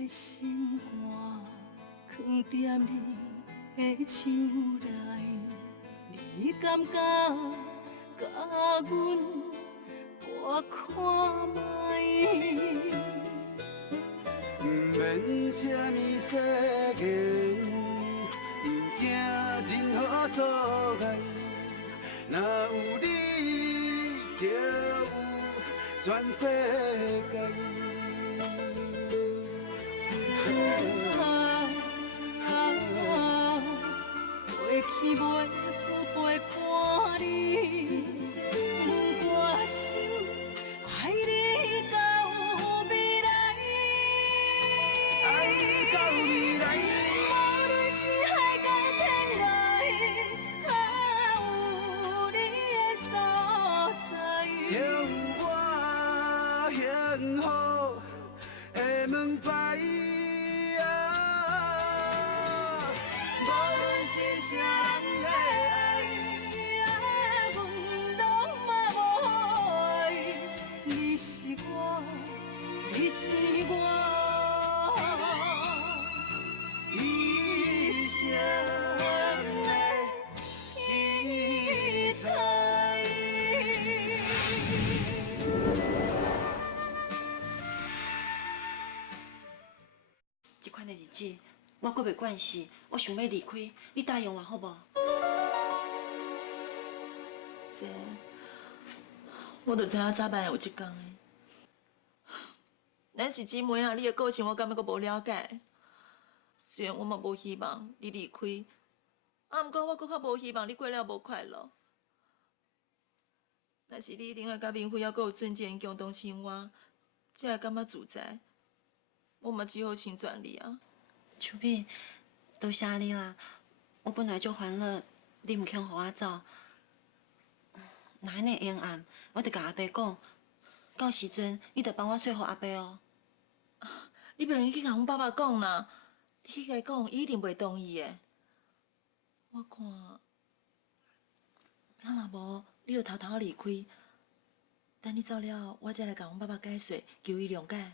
的心肝藏在你的手内，你敢觉甲阮我看卖？不免什么世间，不惊任何阻碍。若有你，就有全世界。过去袂有陪伴你，我心爱你到未来。爱到未来。无论是海角天涯，有你的所在，就有我幸福的门牌。无论是啥人的爱，阮拢嘛无爱。你是我，你是我。一生的期待。这款的日子，我过袂惯势，我想要离开，你答应我好无？这，我就知影早晚会有一天的。咱是姊妹啊，你的个性我敢要阁无了解。虽然我嘛无希望你离开，不过我阁较无希望你过了无快乐。但是你一定要甲明辉还阁有尊严共同生活，才会感觉自在。我嘛只好成全你啊。秋碧，多谢你啦！我本来就烦恼，你唔肯互我走。若安尼冤案，我得甲阿伯讲，到时阵你得帮我说服阿伯哦。你袂用去甲阮爸爸讲啦，你去甲伊讲，伊一定袂同意的。我看，若无，你就偷偷离开。等你走了，我才来甲阮爸爸解释，求伊谅解。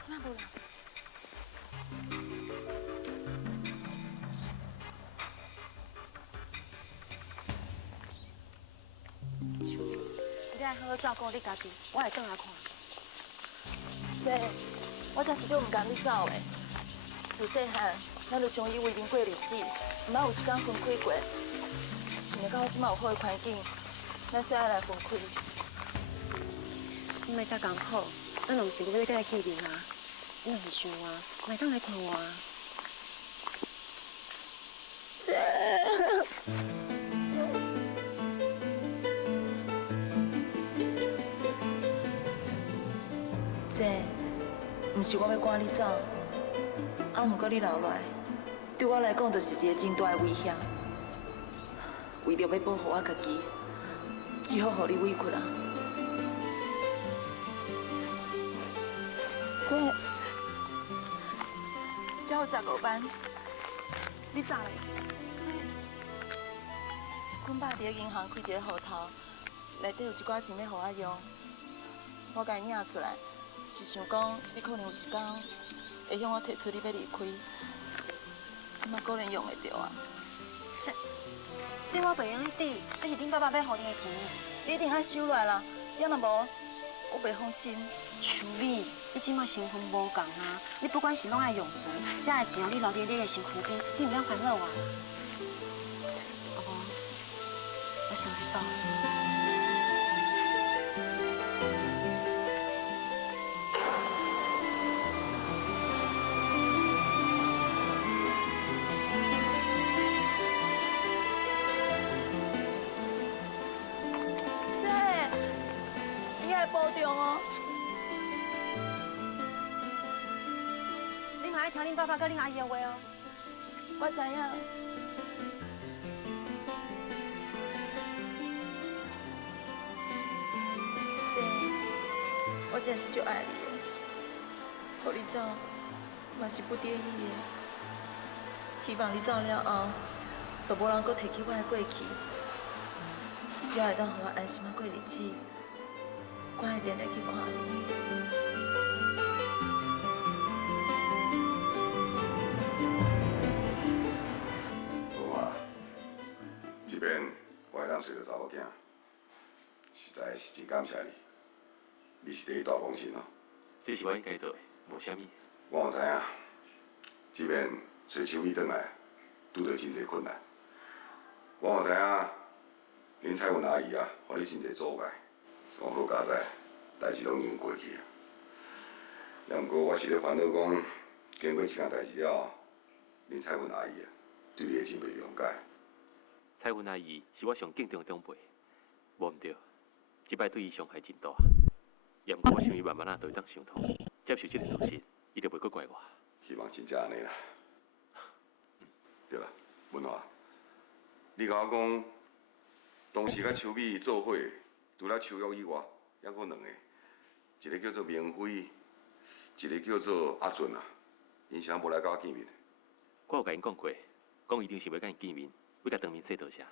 即摆无啦。你爱好好照顾你家己，我会转来看。这，我真是足唔甘你走的。自细汉，咱就相依为命过日子，毋捌有一天分开过。想到我即摆有好的环境，咱才爱来分开。你莫遮艰苦，咱若有想要你甲伊见面啊，你若是想我，来当来看我啊。这，毋是我要赶你走，毋过你留落来，对我来讲就是一个真大的威胁。为着要保护我家己，只好互你委屈啦。这有15万，你咋嘞？阮爸伫咧银行开一个户头，内底有一寡钱要互我用，我甲伊领出来。是想讲，你可能有一天会向我提出你要离开，即马果然用会着啊！这我袂用抵，这是恁爸爸要互你的钱。你一定爱收落啦，要若无，我袂放心。秋美，你即马身份无共啊，你不管是拢爱用钱，这个钱哦，你留伫你的身躯边，你唔要烦恼啊。阿婆，我先去走。保重哦！你嘛爱听恁爸爸甲恁阿姨的话哦。我知影。这，我真是足爱你的，互你走嘛是不得已的。希望你走了后，就无人阁提起我的过去，只会当互我安心啊过日子。我会定定去看你。无啊，这边我会当找到查某囝，实在是真感谢你。你是第一大功臣哦。这是我应该做的，无啥物。我有知影，这边找秋雨转来，拄到真侪困难。我有知影，恁彩云阿姨啊，互你真侪阻碍。讲好佳哉，代志拢已经过去啊。也毋过我是咧烦恼讲，经过这件代志了后，恁彩云阿姨啊，对你会真袂谅解。彩云阿姨是我上敬重的长辈，无毋对，即摆对伊伤害真大。也毋过我想伊慢慢都会当想通，接受这个事实，伊就袂阁怪我。希望真正安尼啦。对啦，文华，你甲我讲，当时甲秋美做伙，除了秋玉以外，还佫两个，一个叫做明辉，一个叫做阿俊啊。因啥无来甲我见面？我有甲因讲过，讲一定是要甲因见面，要甲当面说多谢。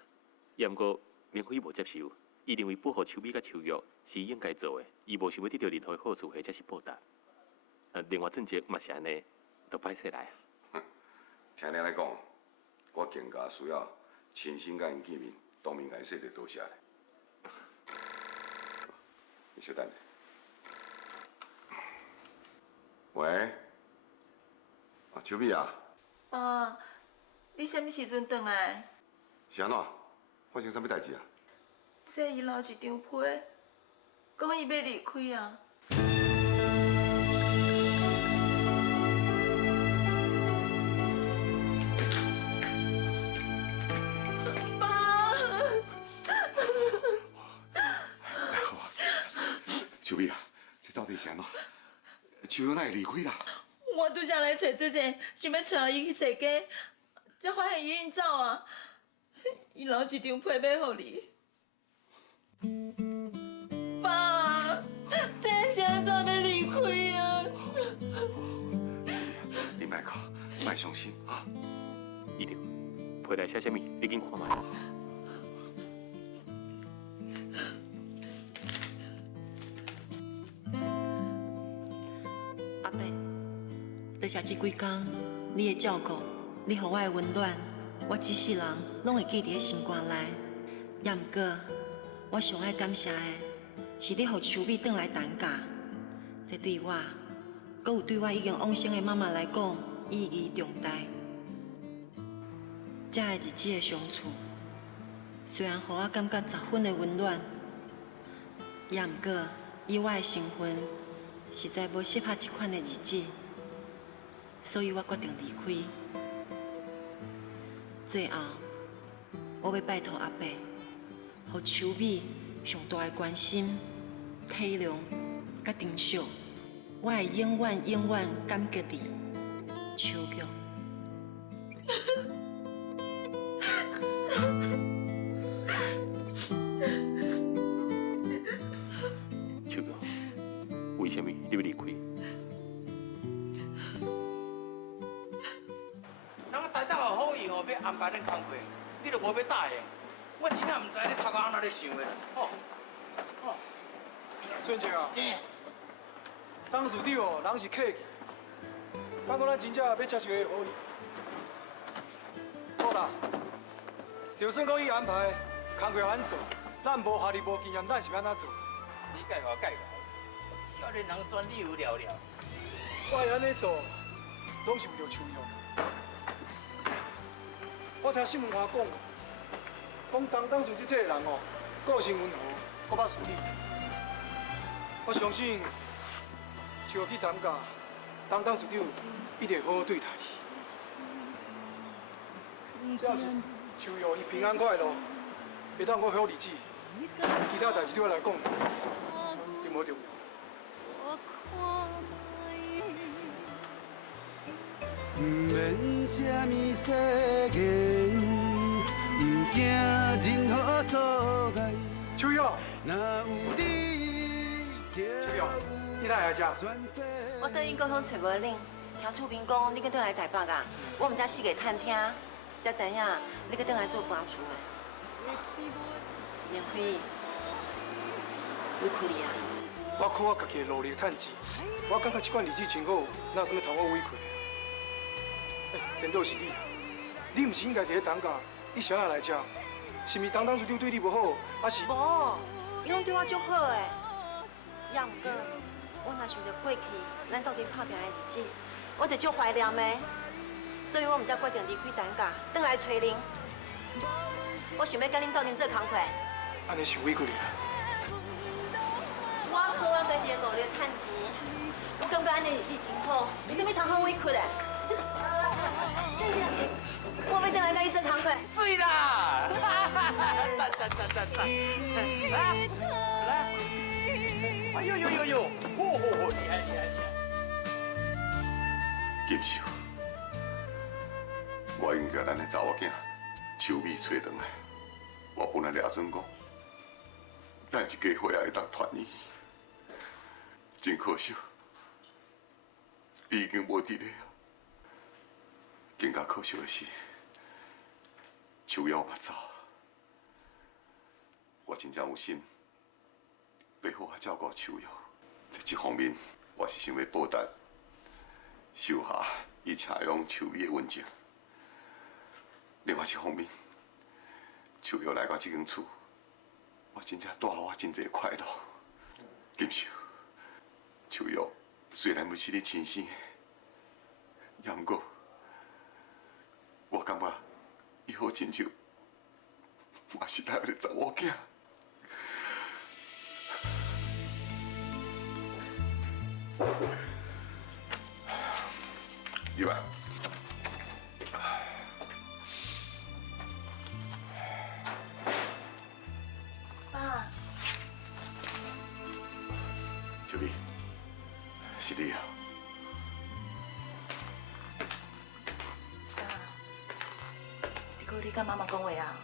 也毋过明辉无接受，伊认为保护秋美甲秋玉是伊应该做的，伊无想要得到任何好处或者是报答。另外俊杰嘛是安尼，就歹势来啊。听你来讲，我更加需要亲身甲因见面，当面甲因说声多谢咧。你稍等下。喂，啊，秋美啊，爸，你什么时阵回来？是安怎？发生啥物代志啊？这伊留一张批，讲伊要离开啊。秋美啊，这到底是安怎？秋玉哪会离开啦？我拄则来找姐姐，想要带伊去踅街，才发现伊已经走啊。伊留一张批要予你。爸，这是安怎要离开啊？你莫哭，莫伤心啊！伊着批来写啥物，你紧看卖。阿伯，多谢这几天你的照顾，你予我的温暖，我一世人拢会记伫心肝内。也毋过，我上爱感谢的是你予秋美转来担架，这对我，阁有对我已经往生的妈妈来讲意义重大。这个日子的相处，虽然予我感觉十分的温暖，也毋过以我的身份，实在无适合这款的日子，所以我决定离开。最后，我要拜托阿伯，予秋美上大的关心、体谅、甲珍惜，我会永远永远感激你，秋玉。秋玉，为什么你要离开？人个台东有好意吼，要安排恁工课，你都无要答应。我真正唔知你头壳安怎咧想的。哦，哦，俊杰啊，嘿，当事长哦，人是客气，敢讲咱真正要接受伊好意。好啦，就算讲伊安排，工课安做，咱无学历无经验，咱是要安怎做？你介绍介绍，少年人专利有了了。我会安尼做，拢是为了秋玉。我听新闻话讲当事长这个人哦，个性温和，搁捌事理。我相信，秋玉去担架，当事长一定会好好对待伊。只要是秋玉伊平安快乐，会当过好日子，其他代志对我来讲，就无重要。毋免什么世言，毋惊任何阻碍。秋玉，若有你，秋玉，你哪会来遮？我等因沟通找无恁，听厝边讲你搁倒来台北啊，我毋才四个探听，才知影你搁倒来做搬厝的。明辉，为苦你啊！我靠我家己的努力趁钱，我感觉这款日子真好，哪有啥物通我委屈的？颠倒是你啊！你毋是应该伫咧当家，你谁人来遮？是毋是当处长对你无好，还是？无，伊拢对我足好诶。也毋过，我若想着过去咱斗阵打拼的日子，我就足怀念的。所以我毋才决定离开单家，转来找恁。我想要甲恁斗阵做工课。安尼是委屈你啦。我靠我家己的努力趁钱，我感觉安尼日子真好，有啥物通好委屈的？我要转来甲你做工课。水啦！赞赞赞赞赞！来，哎呦呦呦呦！哦，厉害厉害厉害！金秀，我已经甲咱的查某囝秋美找回来。我本来抓准讲，咱一家伙仔会当团圆，真可惜，伊已经无伫咧啊。更加可惜的是，秋瑶嘛走。我真正有心要好好照顾秋瑶，在这方面，我是想要报答秀霞伊请用秋美的温情。另外一方面，秋瑶来到这间厝，我真正带我真侪快乐。金秀，秋瑶虽然不是你亲生的，也毋过。我感觉以后亲像嘛是咱的查某囝。伊爸，爸，小丽，是你啊！你甲妈妈讲话啊？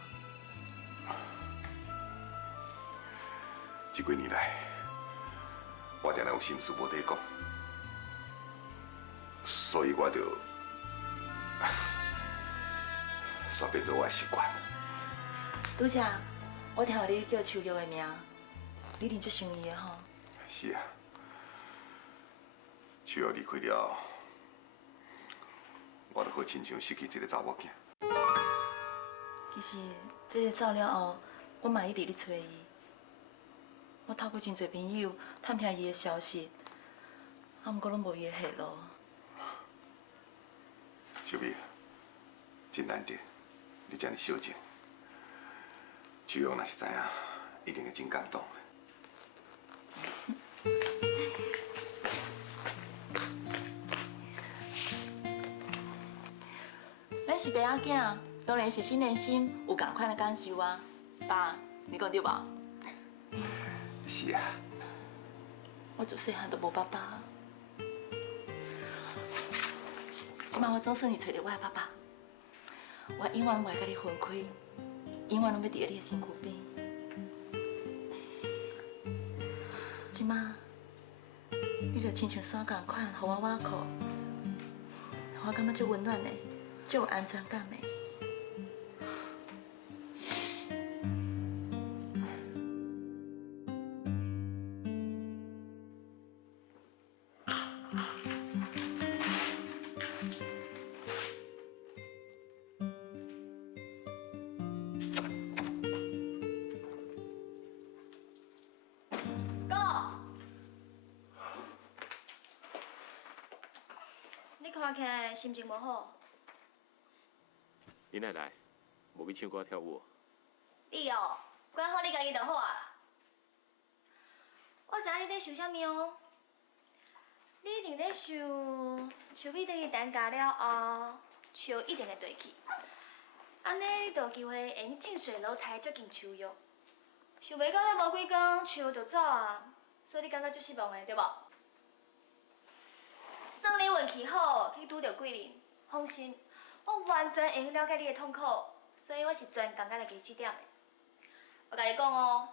这几年来，我定定有心事无地讲，所以我就煞变做我的习惯。拄则我听到你叫秋玉的名，你一定足想伊的吼。是啊，秋瑶离开了，我就好亲像失去一个查某囝。其实，这个走了后，我嘛一直咧找伊。我透过真侪朋友探听伊的消息，啊，毋过拢无伊的下落。小美，真难得，你这样小静。秋瑶若是知影，一定会真感动。咱是爸仔囝。当然是心连心，有同款的感受啊，爸，你讲对无？是啊。我自细汉都无爸爸，即摆我总算是找到我的爸爸，我永远袂甲你分开，永远拢要伫咧你的身躯边。即摆你就亲像伞同款，互我挖靠，我感觉足温暖的，足有安全感的。你看起来心情无好。你哪来？无去唱歌跳舞？你哦，管好你家己就好啊。我知影你在想啥物哦？你一定在想，秋美等于单家了后，秋一定会回去。安尼你就有机会会用近水楼台接近秋玉。想袂到遐无几工，秋就走啊，所以你感觉足失望的，对无？算你运气好，去拄到贵人。放心，我完全会了解你的痛苦，所以我是专工来给指点的。我甲你讲哦，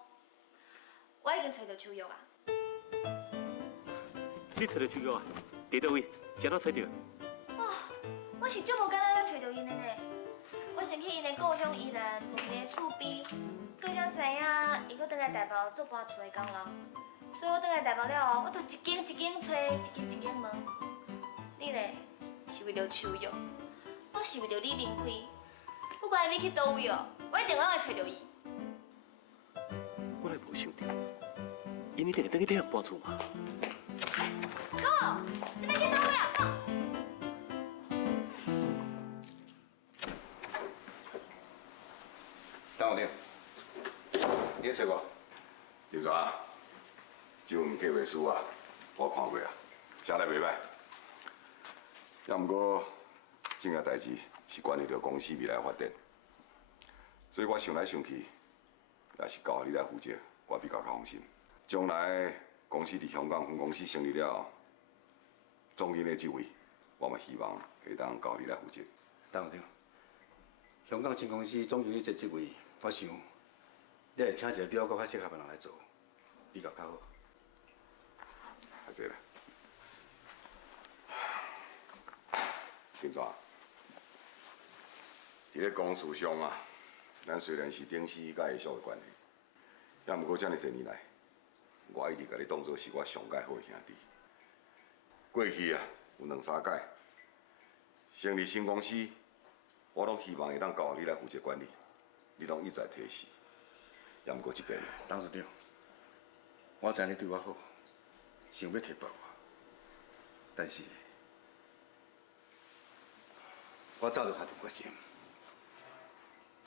我已经找到秋玉啊。你找到秋玉啊？伫倒位？谁哪找到？我是足无简单要找到因的呢。我先去因的故乡宜兰问因的厝边，搁才知影因搁倒来台北做搬厝的工人。所以我倒来台北了后，我就一间一间找，一间问。你咧是为着秋玉，我是为着李明辉。不管你去倒位哦，我一定拢会找着伊。我来无想到，因一定会等去底下搬厝嘛。好，你要去倒位啊？好。等我顶，你咧找我？林总啊，这份计划书啊，我看过啊，写得袂歹。要毋过，这件代志是关系到公司未来发展，所以我想来想去，也是交你来负责，我比较放心。将来公司伫香港分公司成立了后，总经理这位，我嘛希望会当交你来负责。董事长，香港新公司总经理这职位，我想你会请一个比我更较适合的人来做，比较较好。啊，这啦。金总，伫咧公事上啊，咱虽然是顶司甲下属的关系，也毋过遮尔侪年来，我一直甲你当作是我上介好的兄弟。过去啊，有2、3届成立新公司，我拢希望会当交你来负责管理，你拢一再提示。也毋过这边，董事长，我知你对我好，想要提拔我，但是我早就下定决心，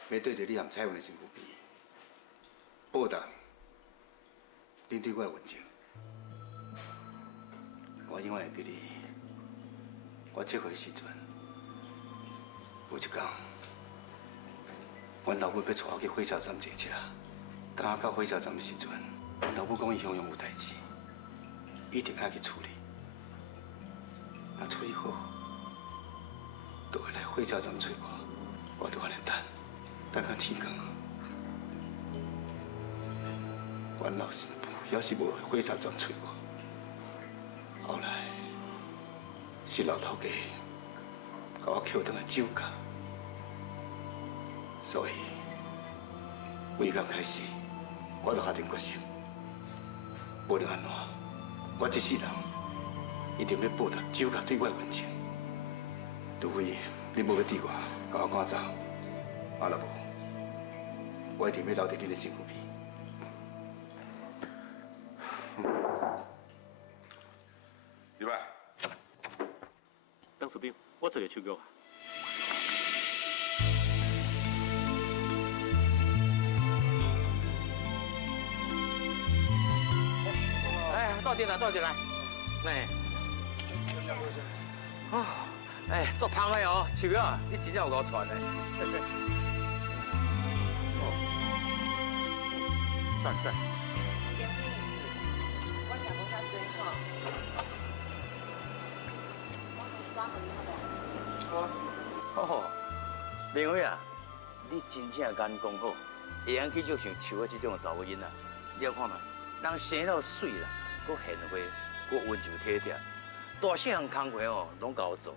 要对着你和蔡文的身躯边，报答恁对我的温情。我永远会记得，我7岁时阵，有一天，阮老母要带我去火车站坐车。当我到火车站的时阵，阮老母讲伊乡有代志，一定爱去处理。若处理好，就会来火车站找我。我就安尼等到天光。阮老师傅要是无来火车站找我，后来是老头家甲我捡倒来酒家，所以为刚开始。我就下定决心，无论安怎，我这世人一定要报答酒家对我的温情。除非你无要对我，甲我赶走，若无，我一定要留伫恁的身躯边。入来。董事长，我找个手玉啊。坐进来，坐进来。哎，哦，哎，足芳的哦，秋玉啊，你真正有够传的。哦，赞赞。我食无遐多吼，我有一包互你好哦，明辉啊，你真正眼光好，会晓去接像秋玉这种查某囡仔。你看嘛，人生了水啦。佫贤惠，佫温柔体贴，大细项工课哦，拢甲我做。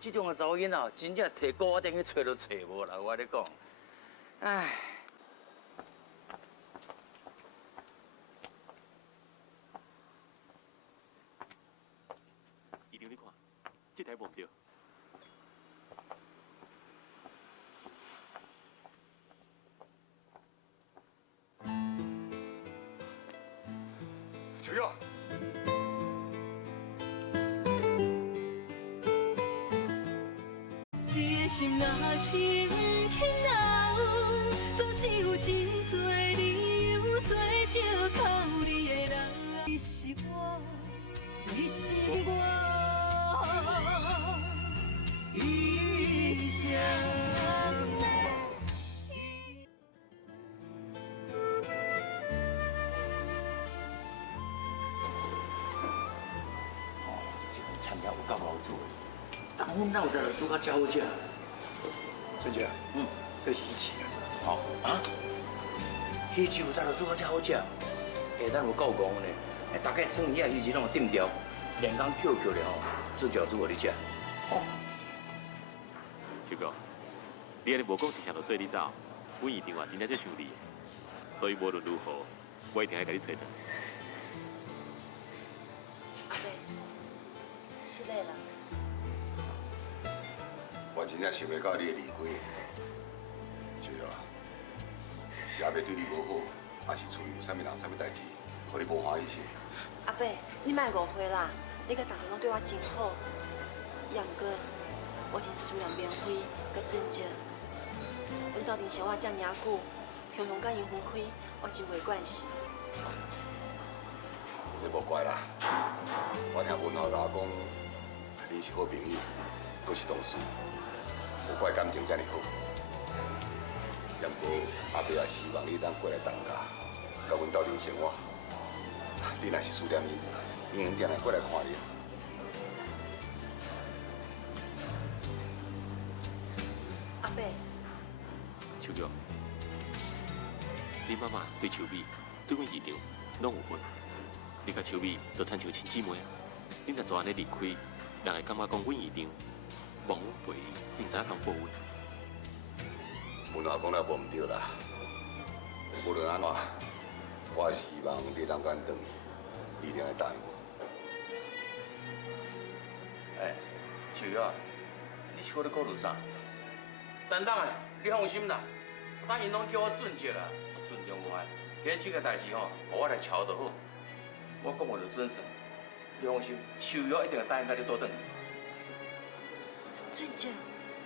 这种的查某囡仔，真正摕高顶去找都找无啦，我咧讲。唉。一定你看，这台无唔对。秋玉。你的心若是不肯留，总是有真多理由做借口。你的人，你是我，你是我一生。餐厅有够好做的，但阮哪有在做较真好食？真正，这稀奇啊！好啊，鱼翅有在做较真好食。哎，咱有够讲呢，哎，大概算鱼啊鱼翅拢有定调，连工扣扣了吼，煮饺子互你食。哦，秋哥，你安尼无讲一声就做你走，阮一定话真正最想你的，所以无论如何，我一定要甲你找到。阿伯，失礼了。我真正想袂到你会离开，就啊，是阿伯对你无好，还是厝里有啥物人、啥物代志，互你无欢喜心？阿伯，你莫误会啦，你甲大家拢对我真好，也毋过我真思念明辉甲俊杰。阮斗阵生活遮尔久，常常甲因分开，我真袂惯势。这无怪啦，我听文豪甲我讲，恁是好朋友，阁是同事，无怪感情遮尔好。也毋过阿伯也是希望你当过来东家，甲阮斗阵生活。你若是思念伊，因定定过来看你。阿伯，秋玉，你妈妈对秋美、对阮姨丈拢有恩，你甲秋美都亲像亲姊妹啊。你若做安尼离开，人会感觉讲阮姨丈忘恩负义，毋知影通报恩。阮阿讲了无毋对啦，无论安怎，我还是希望你当赶转去，你一定要答应我。哎，秋玉啊，你是搁咧考虑啥？等等啊，你放心啦，咱因拢叫我准节啊，足尊重我的。今日这个代志吼，互我来瞧就好。我讲话就准算，你放心，秋玉一定会答应甲你倒转去。俊杰，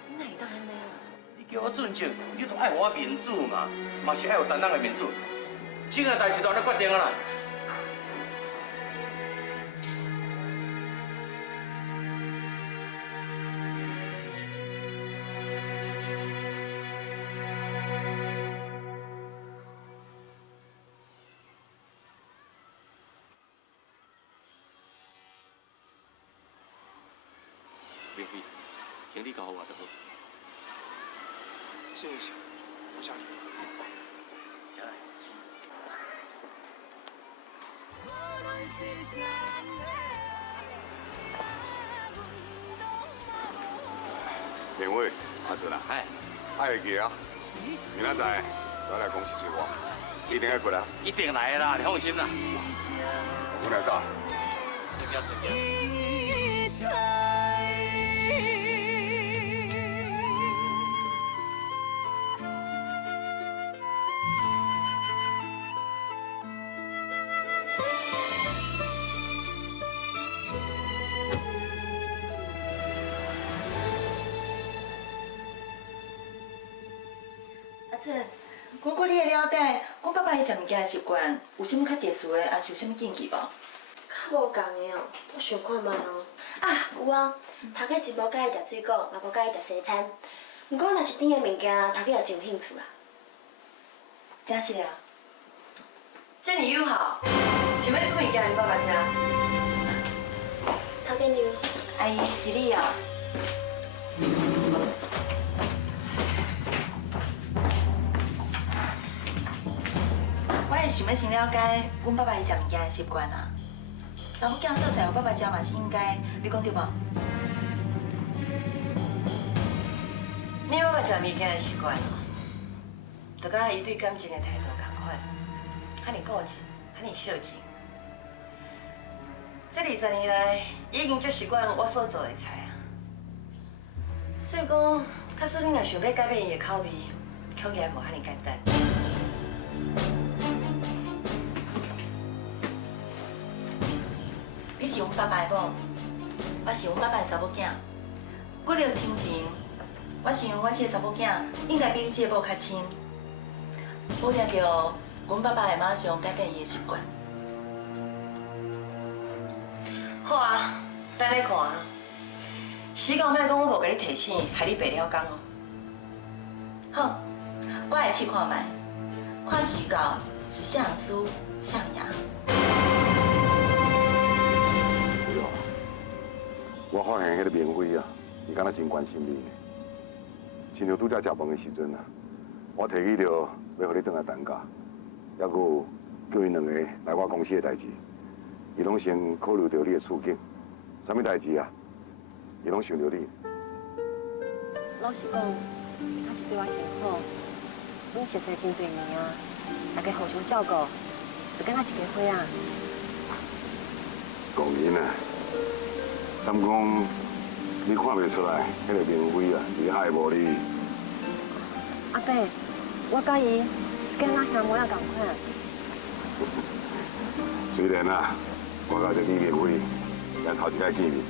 你哪会当安尼啦？你叫我准节，你都爱我面子嘛，嘛是爱有担当的面子。这个代志就安尼决定啊啦。明辉，行李交互我就好。谢谢，多谢你。明伟，阿俊啊，哎，爱会记啊，明仔载我来公司找我，一定要过来。一定来的啦，你放心啦。我来走。不要这样。阿珍，我顾你的了解，阮爸爸伊食物件的习惯有啥物较特殊的，还是有啥物禁忌无？较无共的哦，我想看觅哦。啊，有啊，头家真无介意食水果，嘛无介意食西餐。毋过若是甜的物件，头家也真有兴趣啦。真是了。这么友好，想要煮物件，你爸爸吃。头家娘，阿姨是你哦。我会想要先了解阮爸爸伊食物件的习惯啊。查某囝做菜，有爸爸食嘛是应该，你讲对无？你爸爸食物件的习惯哦，就敢若伊对感情的态度同款，遐尼固执，遐尼小气。这20年来，已经足习惯我所做的菜啊。所以讲，假使你若想要改变伊的口味，恐也无遐尼简单。你是阮爸爸的某，我是阮爸爸的查某囝。骨肉亲情，我想我这个查某囝应该比你这个某较亲。保证着阮爸爸会马上改变伊的习惯。好啊，等你看啊。时间莫讲我无甲你提醒，害你白了工哦。好，我来试看卖，看时到是像酥像牙。我发现迄个明辉啊，伊敢若真关心你呢。亲像拄则食饭的时阵啊，我提议着要互你转来谈家，还佫叫因两个来我公司的代志，伊拢先考虑到你的处境，啥物代志啊，伊拢想到你。老实讲，他是对我真好，阮熟悉真侪年啊，大家互相照顾，就敢若一家伙啊。讲因啊，敢讲你看袂出来，迄个明辉啊，伊害无你。阿伯，我甲伊是跟咱兄妹仔同款。虽然啊，我甲这李明辉咱头一摆见面，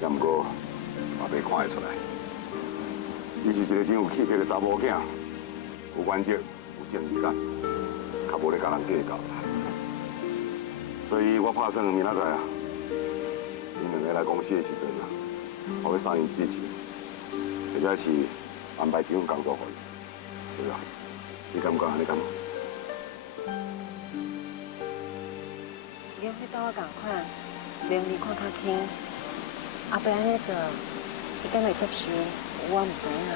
也毋过嘛袂看得出来，伊是一个真有气魄的查某囝，有原则，有正义感，较无咧甲人计较。所以我打算明仔载啊，因两个来公司的时阵啊，我要送伊一笔钱，或者是安排一份工作给伊，对吧？你感觉安尼敢？连迄倒我共款，能力看较轻，阿伯安尼做，伊敢会接受？我唔知影。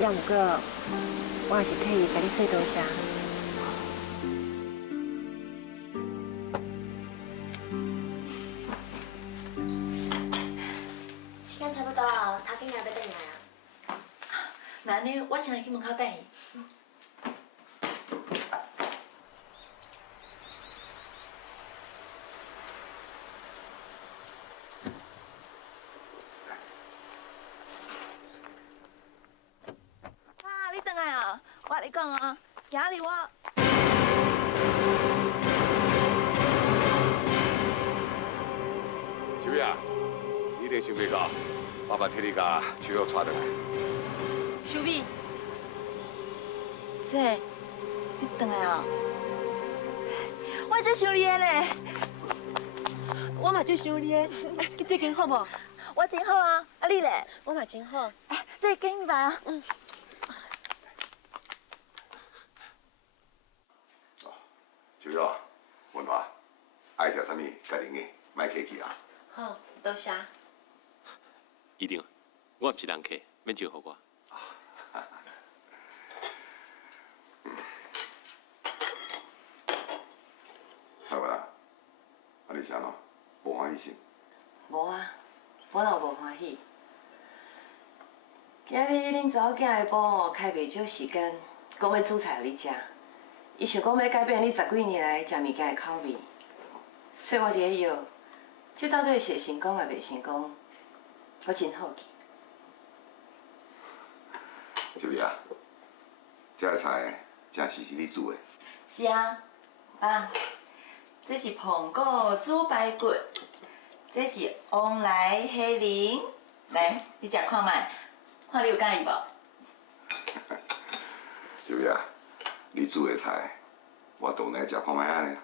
也毋过，我也是替伊甲你说多谢。时间差不多啊，阿景也要转来啊。那安尼，我先来去门口等伊。你回来啊！我跟你讲啊，今日我小美啊，你一定想袂到，爸爸替你甲秋玉带回来。小美，姐，你回来啊！我最想你的呢。我嘛最想你的，你最近好无？我真好啊，啊你咧？我嘛真好。这给你吧啊。秋玉，文华，爱食啥物，家己硬，莫客气啊。好，多谢。一定，我毋是人客，免招呼我。好吧啦，啊你啥喏？无欢喜心？无啊，我哪有无欢喜？今日恁查某囝的某开袂少时间，讲要煮菜互你食。伊想讲要改变你10几年来食物件的口味，所以我伫咧摇，这到底是成功还袂成功？我真好奇。小美啊，这个菜正是你煮的。是啊，爸，这是澎湖煮排骨，这是旺来虾仁，来，你食看卖，看你有介意无？小美啊，你煮的菜，我当然食看卖安尼。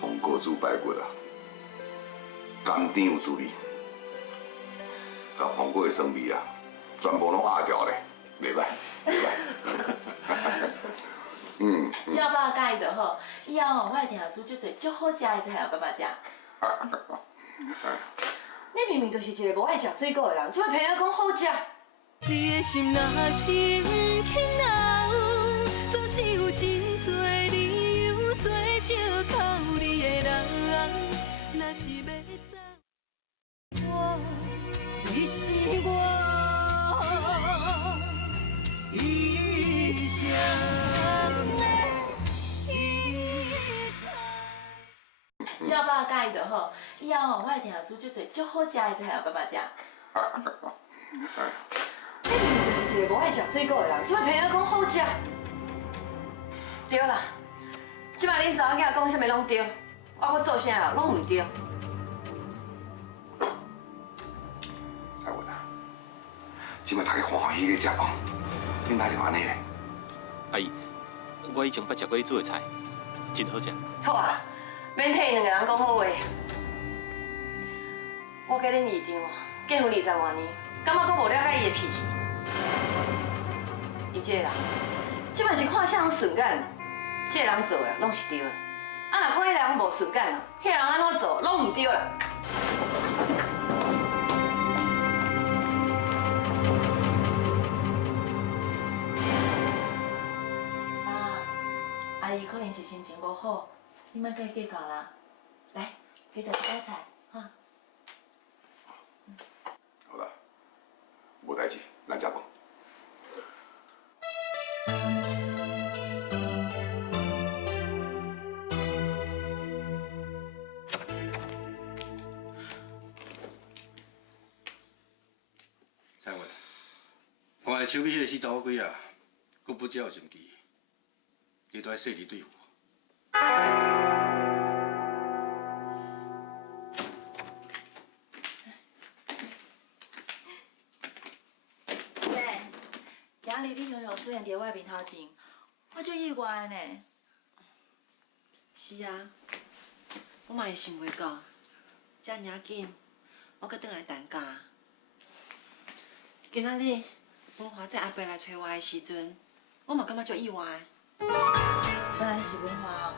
澎湖煮排骨啊，甘甜有滋味，甲澎湖的酸味啊，全部拢压掉咧，袂歹，袂歹。只要爸介意就好，以后我会定煮足侪足好食的菜互爸爸食。你明明就是一个无爱食水果的人，怎么偏要讲好食？你的心若是不肯留，总是有真多理由做借口你的人。若是要走，你是我一生的依靠。只要爸介意就好，以后我会定煮足侪足好食的菜互爸爸食。你明明就是一个无爱食水果的人，怎么偏要讲好食？对啦，即摆恁查某囝讲啥物拢对，我做啥拢唔对。彩云啊，即摆大家欢欢喜喜咧食饭，你哪就安尼咧？阿姨，我以前捌食过你煮的菜，真好食。好啊，免替两个人讲好话。我甲恁姨丈结婚20多年，感觉阁无了解伊的脾气。伊这个人，即摆是看啥人顺眼，这个人做的拢是对的。啊，若看迄个人无顺眼哦，迄个人安怎做拢唔对的。爸，阿姨可能是心情无好，你莫甲伊计较啦。加食一道菜，哈。好啦，无代志，咱食饭。蔡文，看下手尾迄个死查某鬼啊，佫不只有心机，伊都爱细致对付。喂，今日你雄雄出现伫我面头前，我就意外呢。是啊，我嘛会想袂到，遮尔紧，我搁转来担家。今仔日文华载阿伯来找我的时阵，我嘛感觉足意外的。原来是文华哦，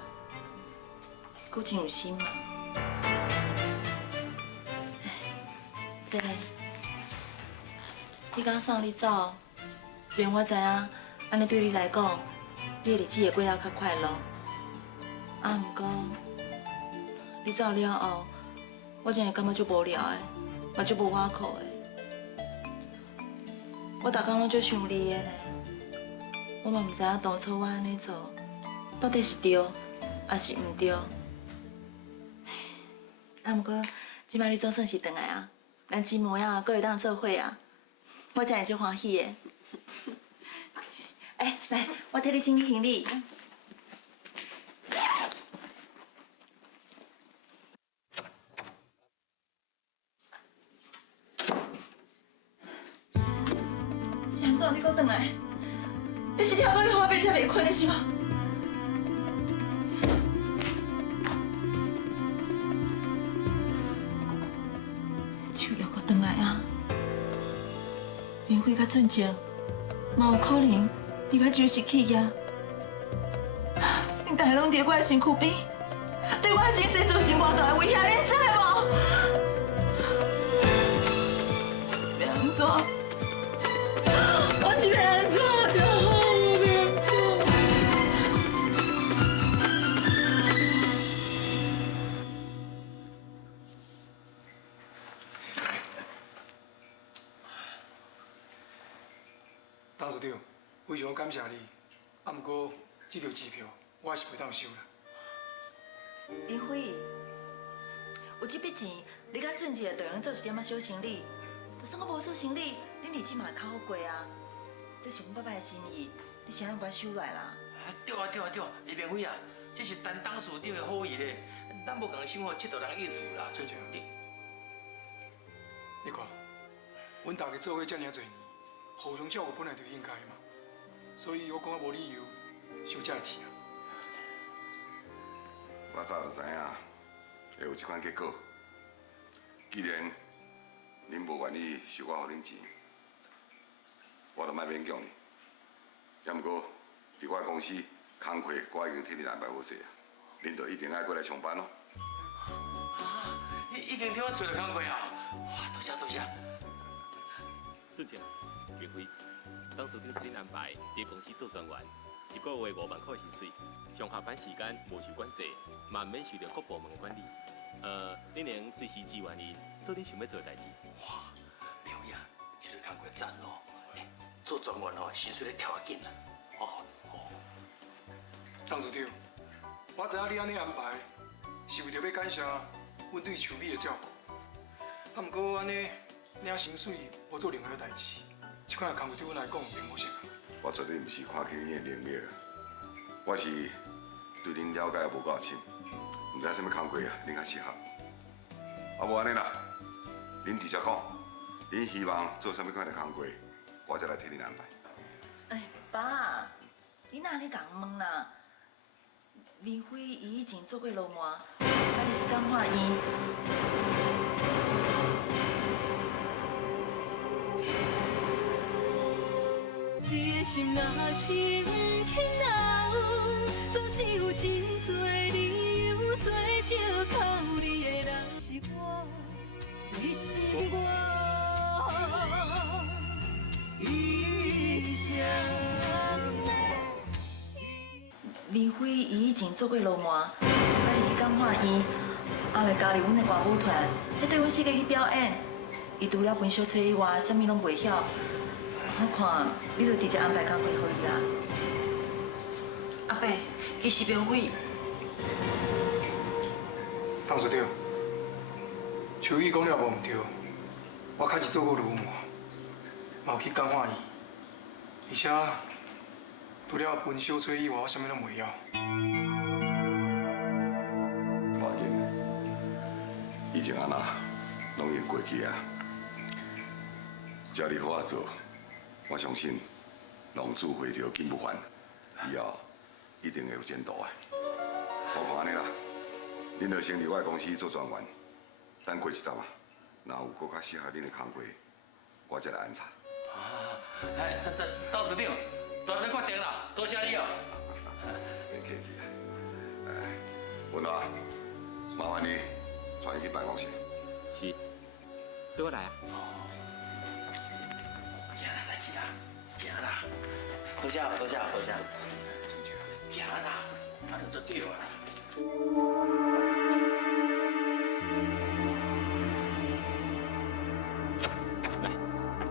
佫真有心嘛。这个，你刚送你走，虽然我知影安尼对你来讲，你的日子会过了较快乐，啊，毋过你走了后，我真会感觉足无聊的，嘛足无瓦靠的。我逐工拢足想你的呢，我嘛毋知影当初我安尼做，到底是对，还是毋对。啊，毋过即摆你总算是回来啊，咱姊妹啊，阁会当做伙啊，我真会足欢喜的。哎，来，我替你整理行李。是安怎？你搁转来？你是听讲你后尾才袂困的是无？手又搁转来啊！明辉甲俊杰，嘛有可能你要就是去呀？恁大家拢伫我的身躯边，对我的人生造成偌大的威胁，恁知无？要安怎？我是要安怎就好，我要安怎？董事长，非常感谢你，啊，毋过这张支票我还是袂当收啦。明辉，有这笔钱，你甲俊杰就用做一点仔小生意。就算我无做生意，恁日子嘛会较好过啊。这是阮爸爸的心意，你先把它收来啦。对啊，李明辉啊，这是陈董事长的好意咧，咱无共想好切到人意思啦。俊杰，你看，阮大家做伙遮尔多年，互相照顾本来就应该嘛，所以我感觉无理由收这钱啊。我早就知影会有这款结果。既然恁无愿意收我互恁钱，我就莫勉强你。也毋过，伫我公司工课我已经替恁安排好势啊，恁就一定爱过来上班咯。已经替我找到工课啊！哇，多谢。俊杰、明辉，董事长替恁安排伫公司做专员，一个月5万块薪水，上下班时间无受管制，嘛免受到各部门的管理。恁能随时支援伊做恁想要做的代志。哇，明辉啊，这个工课赞哦！做专员哦，薪水咧跳啊紧啦。董事长，我知影你安尼安排，是为着要感谢阮对秋美的照顾。啊，毋过安尼领薪水无做任何代志，这款工作对阮来讲并无适合。我绝对毋是看起恁的能力，我是对恁了解无够深，毋知什么工课啊，恁较适合。啊，无安尼啦，恁直接讲，恁希望做什么款的工课，我再来替恁安排。哎，爸，你哪安尼共问啦？明辉伊以前做过流氓，家己去感化伊。你的心若是轻留，总是有真多理由做借口。你的人是我，你是我，一生。明辉伊以前做过流氓，家己去感化伊。啊来加入阮的歌舞团，这对阮四个去表演，伊除了分小吹以外，啥物拢袂晓。我看你就直接安排工课互伊啦。阿伯，其实苗伟，董事长，秋雨讲了无毋对，我开始做过流氓，嘛有去感化伊，而且除了分小吹以外，我啥物拢袂晓。无要紧，以前安那拢已经过去啊。只要你好好做，我相信龙珠回头金不还，以后一定会有前途的。我看安尼啦，恁就先伫我的公司做专员，等过一阵啊，若有搁较适合恁的工课，我才来安插。哎，董事长，大人决定啦，多谢你哦。别客气啦，文华，麻烦你带伊去办公室。是，对我来啊。行啦，来去啦，行啦，多谢多谢多谢，行啦，安尼就对啦。来，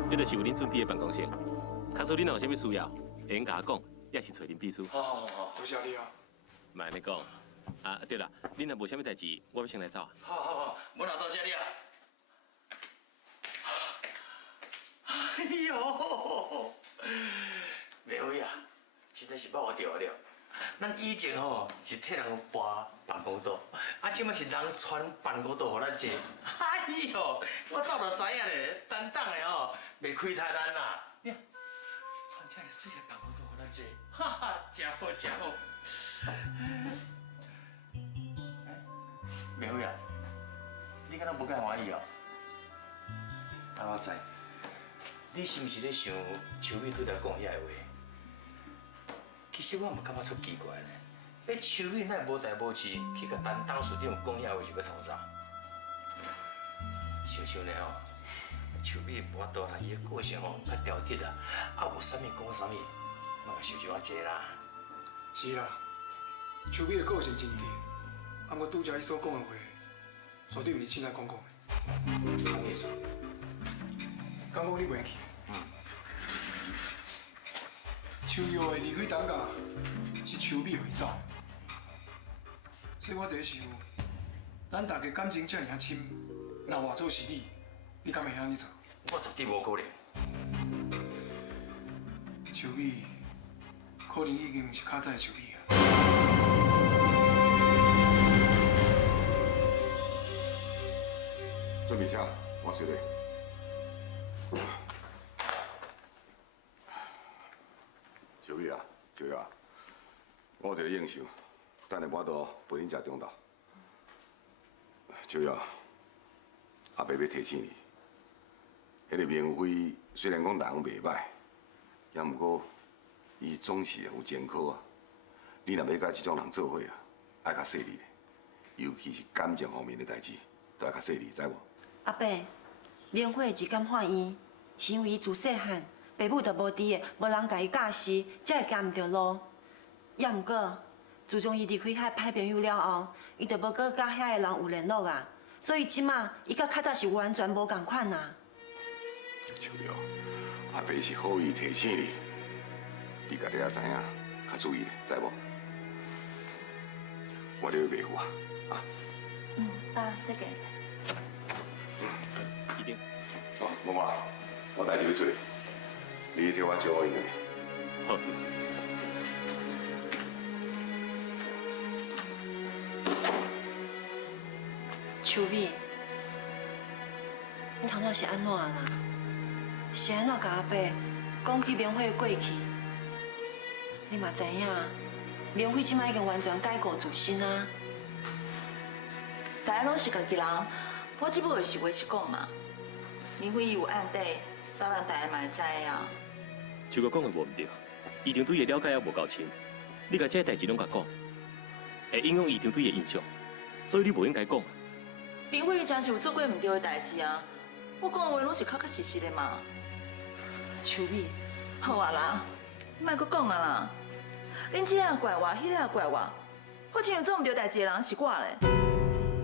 这就是为恁准备的办公室。假使恁若有啥物需要，会用甲我讲，也是找恁秘书。好，多谢你啊。莫安尼讲。啊，对啦，恁若无啥物代志，我要先来走啊。好，我老多谢你啊。哎呦，苗伟啊，真正是冇着了。咱以前吼是替人搬办公桌，啊，即摆是人传办公桌互咱坐。哎呦，我早就知影咧，担当的吼，袂亏待咱啦。你看，传这个水的办公桌互咱坐，哈哈，真好真好。苗伟啊，你敢若无介欢喜哦？啊，我知。你是毋是咧想秋美对咱讲遐个话？其实我嘛感觉出奇怪咧，迄秋美奈无代无志去甲陈董事长讲遐话是要创啥？想想咧吼，秋美无法度啦，伊个个性吼较调直啦，啊有啥物讲啥物，嘛受受啊济啦。是啦，秋美的个性真直，啊，我拄则伊所讲的话，绝对毋是凊彩讲讲的。啥意思？刚讲你袂记。秋月的离开当家是秋美互伊走，所以我在想，咱大家感情遮尔深，若换做是你，你敢会遐尼做？我绝对无可能。秋美可能已经是较早的秋美啊。准备车，我随你。小美啊，小月啊，我有一个应酬，等下我都陪恁食中昼。小月啊，阿伯要提醒你，迄个明辉虽然讲人袂歹，也毋过伊总是有前科啊。你若要甲这种人做伙啊，爱较细腻，尤其是感情方面的代志，都要较细腻，知无？阿伯，明慧一敢换伊，是因为伊自细汉爸母就无伫个，无人甲伊教示，才会行唔着路。也毋过，自从伊离开遐歹朋友了后，伊就无搁甲遐个人有联络啊。所以即马伊甲较早是完全无共款啊。秋月，阿伯是好意提醒你，你家己也知影，较注意咧，知无？我了要袂赴啊，啊。爸，这个。一定。好，妈妈，我带你去做，你替我招我一个。好。秋美，你头仔是安怎啦？是安怎甲阿伯讲起明慧的过去？你嘛知影，明慧即摆已经完全改过自新啊。大家拢是家己人，我只不过是话是讲嘛。明辉伊有案底，早晚大家嘛会知啊。像我讲的无毋对，医生对伊了解也无够深，你甲这代志拢甲讲，会影响医生对伊印象，所以你无应该讲。明辉伊真是有做过毋对的代志啊，我讲的话拢是确确实实的嘛。秋美，好啊啦，莫阁讲啊啦，恁这个怪我，迄个怪我，我真正做毋对代志的人是我咧。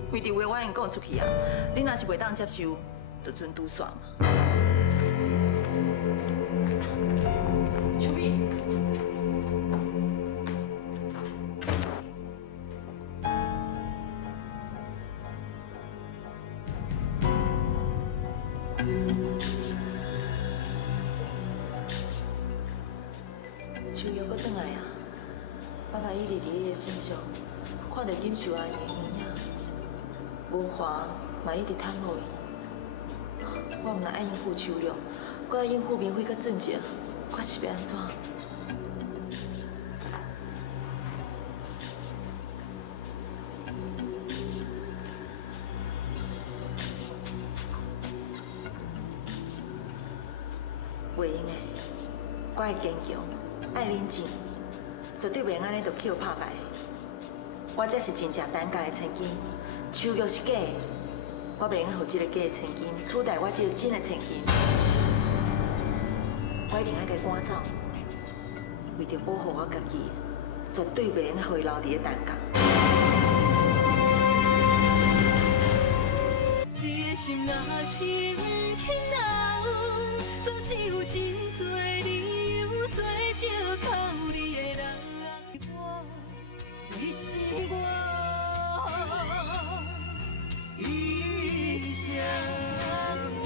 规条话我已经讲出去啊，你若是袂当接受，就准拄煞嘛。秋碧。 秋月搁转来啊！我嘛一直伫伊个身上看到锦绣阿姨的形影，文华嘛一直探望伊。我毋但爱应付秋月，搁爱应付明辉甲俊杰，我是要安怎？袂用的，我会坚强，爱冷静，绝对袂安尼就去互拍败。我才是真正等价的千金，秋玉是假的，我袂用互这个假的千金取代我这个真的千金。我一定爱甲伊赶走，为着保护我家己，绝对袂用互伊留伫咧等价。你的心若是轻柔，总是有真多理由做借口。你的人，你是我一生的。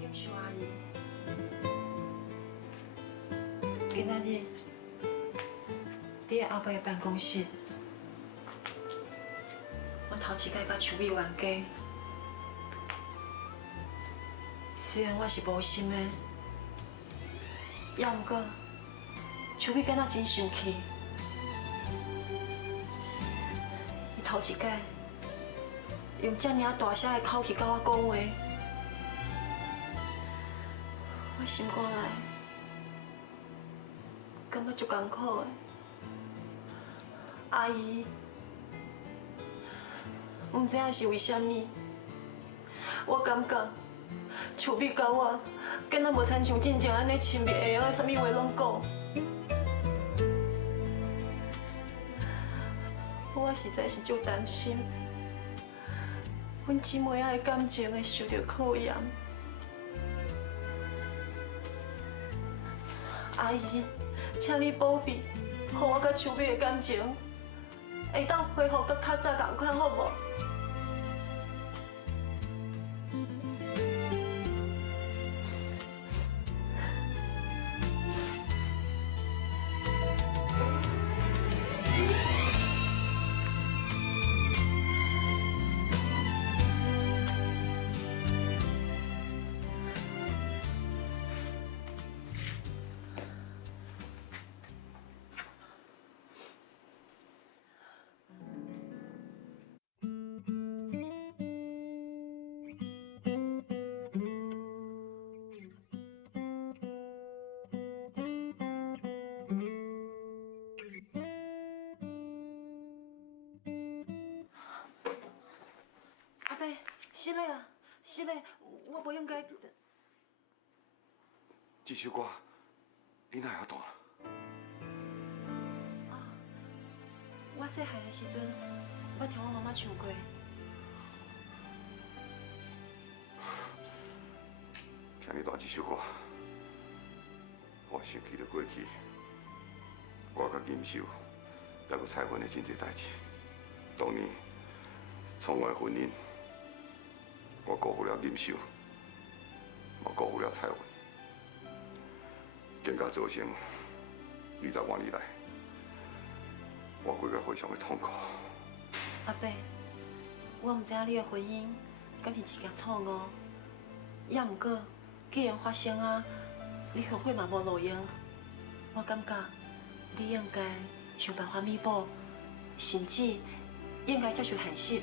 金秀阿姨，今仔日伫阿伯的办公室，我头一摆甲秋美冤家。虽然我是无心的，也毋过秋美敢若真生气。伊头一摆用遮尔大声的口气甲我讲话，我心肝内感觉足艰苦的。阿姨，毋知影是为虾米，我感觉厝美甲我敢若无亲像真正安尼亲密会晓，啥物话拢讲。我实在是足担心，阮姊妹仔的感情会受到考验。阿姨，请你保庇，互我甲秋美的感情会当恢复甲较早同款，好无？是嘞啊，是嘞，我不应该。这首歌，你哪会晓弹啊？我细汉的时阵，我听我妈妈唱过。听你弹这首歌，我想起了过去，我甲金秀还有彩云的真侪代志。当年创我的婚姻。我辜负了金秀，我辜负了彩云，更加造成20多年来，我过得非常的痛苦。阿伯，我唔知影你的婚姻敢是一件错误，也毋过既然发生啊，你后悔嘛无路用。我感觉你应该想办法弥补，甚至应该接受现实，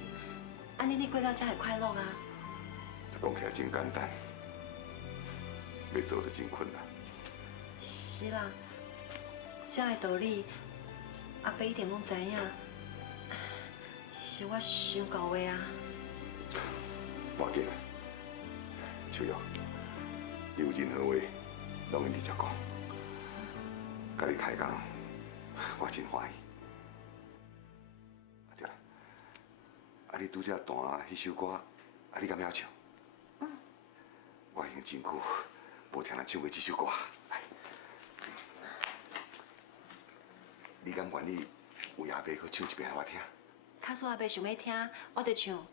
安尼你过了才会快乐啊。讲起来真简单，要做就真困难。是啦，这个道理阿伯一定拢知影，是我想到的啊。无要紧，秋瑶，你有任何话，拢用直接讲。甲你开讲，我真欢喜。啊对啦，啊你拄则弹迄首歌，啊你敢晓唱？我已经真久无听人唱过这首歌。来，你敢愿意为阿伯去唱一遍给我听？卡说阿伯想要听，我就唱。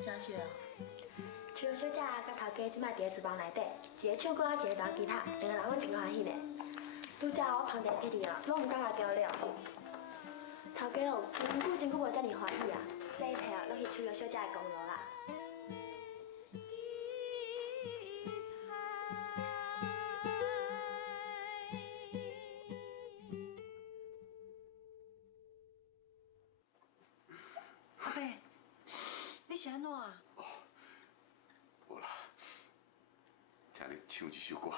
啥事啊？除了小姐甲头家即摆伫咧厨房内底，一个唱歌，一个弹吉他，两个人拢真欢喜呢。拄则我旁边客人啊，拢唔敢来交流。头家哦，真久无遮尔欢喜啊！这一切啊，拢是除了小姐的功劳啦。阿伯，你是安怎啊？无啦，听你唱这首歌，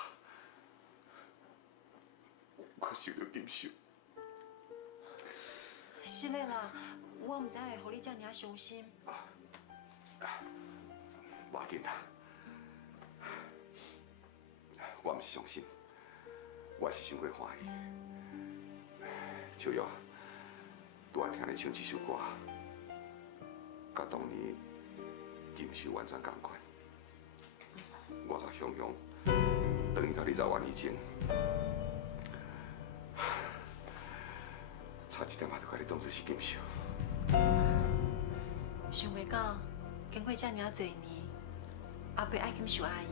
我受到感受。是的啦，我唔知会互你遮尔伤心。无要紧啦，我唔是伤心，我是伤过欢喜。秋瑶，拄仔听你唱这首歌，甲当年感受完全同款。我才雄雄，等于到20万以前，差一点仔就甲你当作是感受。想袂到，经过遮尔侪年，阿伯爱感受阿姨，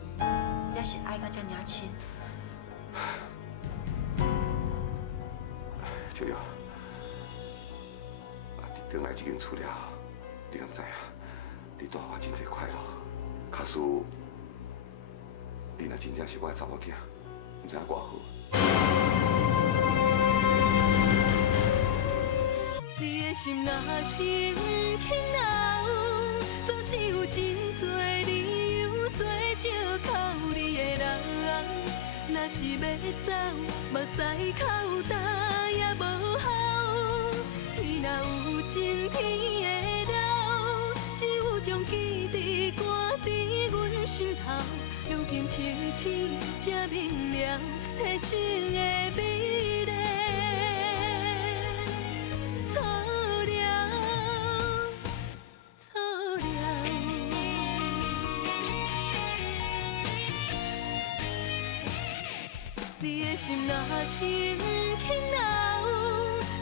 也是爱到遮尔深。秋瑶，伫转来这间厝了，你敢知影？你带我真侪快乐。假使你若真正是我的查某囝，唔知影偌好。你的心若是轻留，总是有真多理由做借口你的人。若是要走，目屎口干也无效。天若有情，天会了，只有将记忆赶伫阮心头。如今清醒才明了，人生的美丽。你的心若是轻留，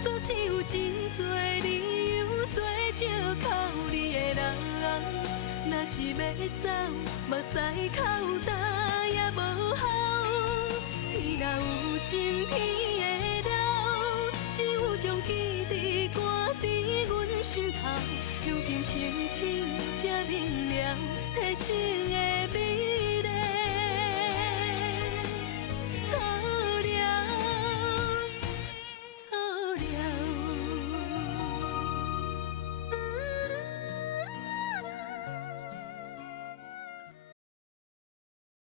总是有真多理由做借口你的人。若是要走，目屎口干